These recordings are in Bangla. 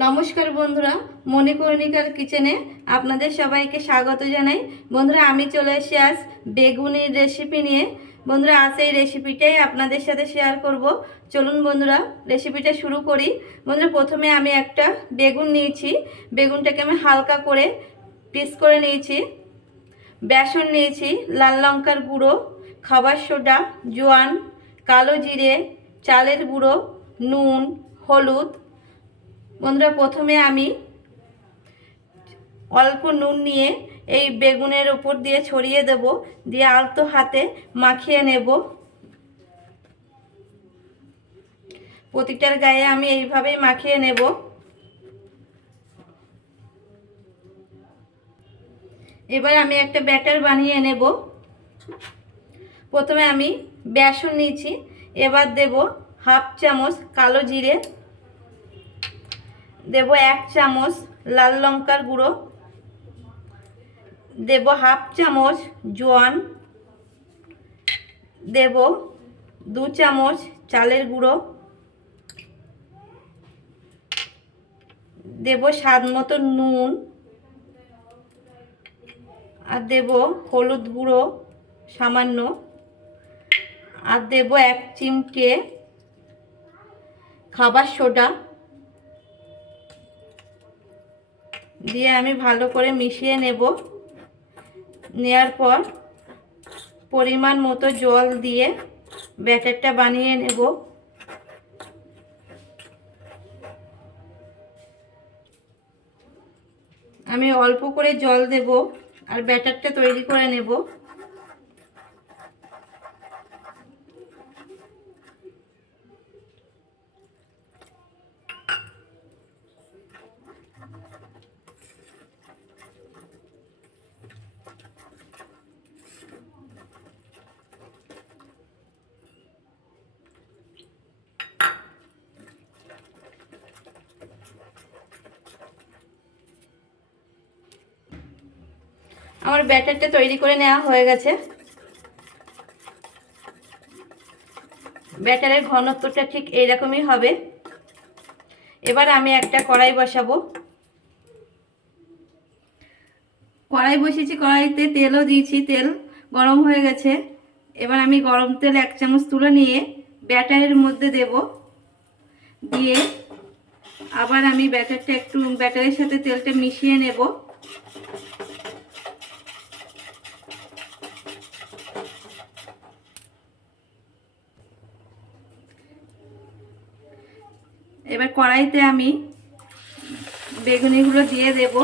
নমস্কার বন্ধুরা, মণিকর্ণিকার কিচেনে আপনাদের সবাইকে স্বাগত জানাই। বন্ধুরা, আমি চলে এসেছি আজ বেগুনির রেসিপি নিয়ে। বন্ধুরা, আজ এই রেসিপিটাই আপনাদের সাথে শেয়ার করব। চলুন বন্ধুরা, রেসিপিটা শুরু করি। বন্ধুরা, প্রথমে আমি একটা বেগুন নিয়েছি। বেগুনটাকে আমি হালকা করে পিস করে নিয়েছি। বেসন নিয়েছি, লাল লঙ্কার গুঁড়ো, খাবার সোডা, জোয়ান, কালো জিরে, চালের গুঁড়ো, নুন, হলুদ। বন্ধুরা, প্রথমে আমি অল্প নুন নিয়ে এই বেগুনের উপর দিয়ে ছড়িয়ে দেব, দিয়ে আলতো হাতে মাখিয়ে নেব। প্রতিটার গায়ে আমি এইভাবেই মাখিয়ে নেব। এবার আমি একটা ব্যাটার বানিয়ে নেব। প্রথমে আমি বেসন নিয়েছি, এবার দেব হাফ চামচ কালো জিরে, দেব 1 চামচ লাল লঙ্কার গুঁড়ো, দেব হাফ চামচ জোয়ান, দেব 2 চামচ চালের গুঁড়ো, দেব স্বাদ মতো নুন, আর দেব হলুদ গুঁড়ো সামান্য, আর দেব 1 চিমটে খাবার সোডা, দিয়ে আমি ভালো করে মিশিয়ে নেব। নেয়ার পর পরিমাণ মতো জল দিয়ে ব্যাটারটা বানিয়ে নেব। আমি অল্প করে জল দেব আর ব্যাটারটা তৈরি করে নেব। আমার ব্যাটারটা তৈরি করে নেওয়া হয়ে গেছে। ব্যাটারের ঘনত্বটা ঠিক এইরকমই হবে। এবার আমি একটা কড়াই বসাবো। কড়াই বসিয়েছি, কড়াইতে তেলও দিয়েছি, তেল গরম হয়ে গেছে। এবার আমি গরম তেল 1 চামচ তুলে নিয়ে ব্যাটারের মধ্যে দেব, দিয়ে আবার আমি ব্যাটারের সাথে তেলটা মিশিয়ে নেব। এবার কড়াইতে আমি বেগুনিগুলো দিয়ে দেব।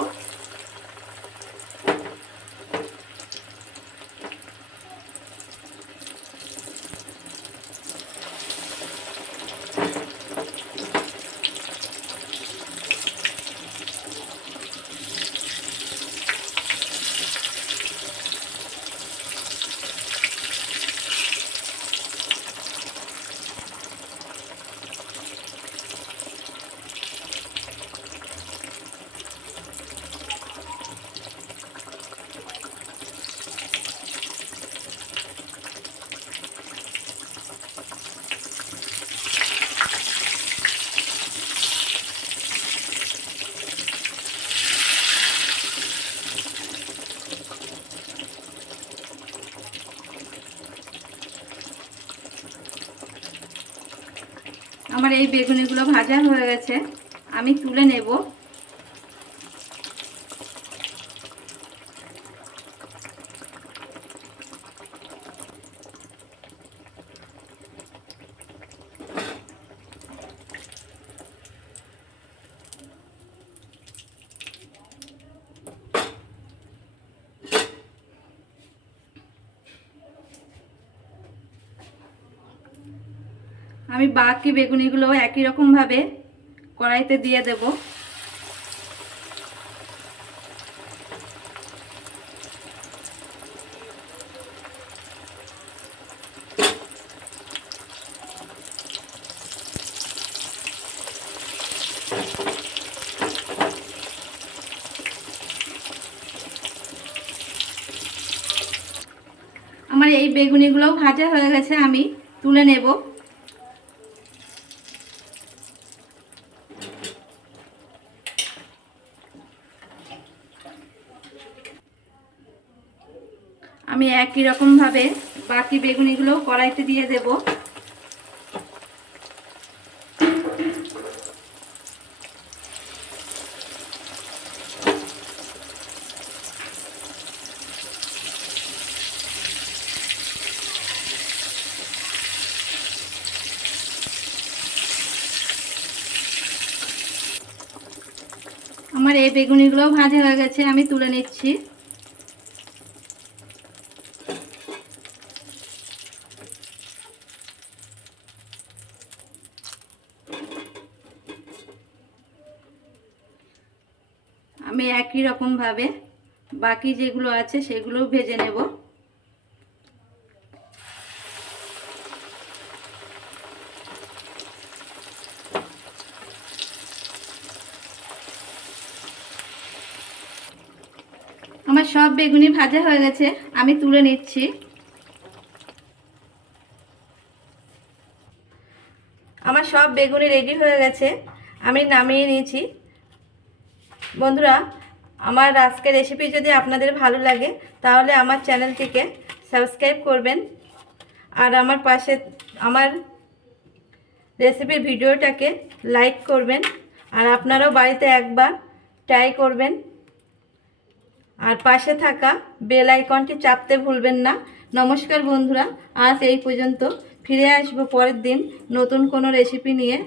আমার এই বেগুনিগুলো ভাজা হয়ে গেছে, আমি তুলে নেব। আমি বাকি বেগুনিগুলো একই রকম ভাবে কড়াইতে দিয়ে দেব। আমার এই বেগুনিগুলোও ভাজা হয়ে গেছে, আমি তুলে নেব। আমি একই রকমভাবে বাকি বেগুনিগুলো কড়াইতে দিয়ে দেব। আমার এই বেগুনিগুলো ভাজা হয়ে গেছে, আমি তুলে নিচ্ছি। আমি একই রকমভাবে বাকি যেগুলো আছে সেগুলোও ভেজে নেব। আমার সব বেগুনি ভাজা হয়ে গেছে, আমি তুলে নিচ্ছি। আমার সব বেগুনি রেডি হয়ে গেছে, আমি নামিয়ে নিয়েছি। বন্ধুরা, আমার আজকের রেসিপি যদি আপনাদের ভালো লাগে তাহলে আমার চ্যানেলটিকে সাবস্ক্রাইব করবেন, আর আমার পাশে আমার রেসিপির ভিডিওটাকে লাইক করবেন, আর আপনারাও বাড়িতে একবার ট্রাই করবেন, আর পাশে থাকা বেল আইকনটি চাপতে ভুলবেন না। নমস্কার বন্ধুরা, আজ এই পর্যন্ত। ফিরে আসবো পরের দিন নতুন কোনো রেসিপি নিয়ে।